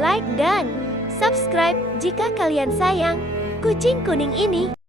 Like dan subscribe jika kalian sayang kucing kuning ini.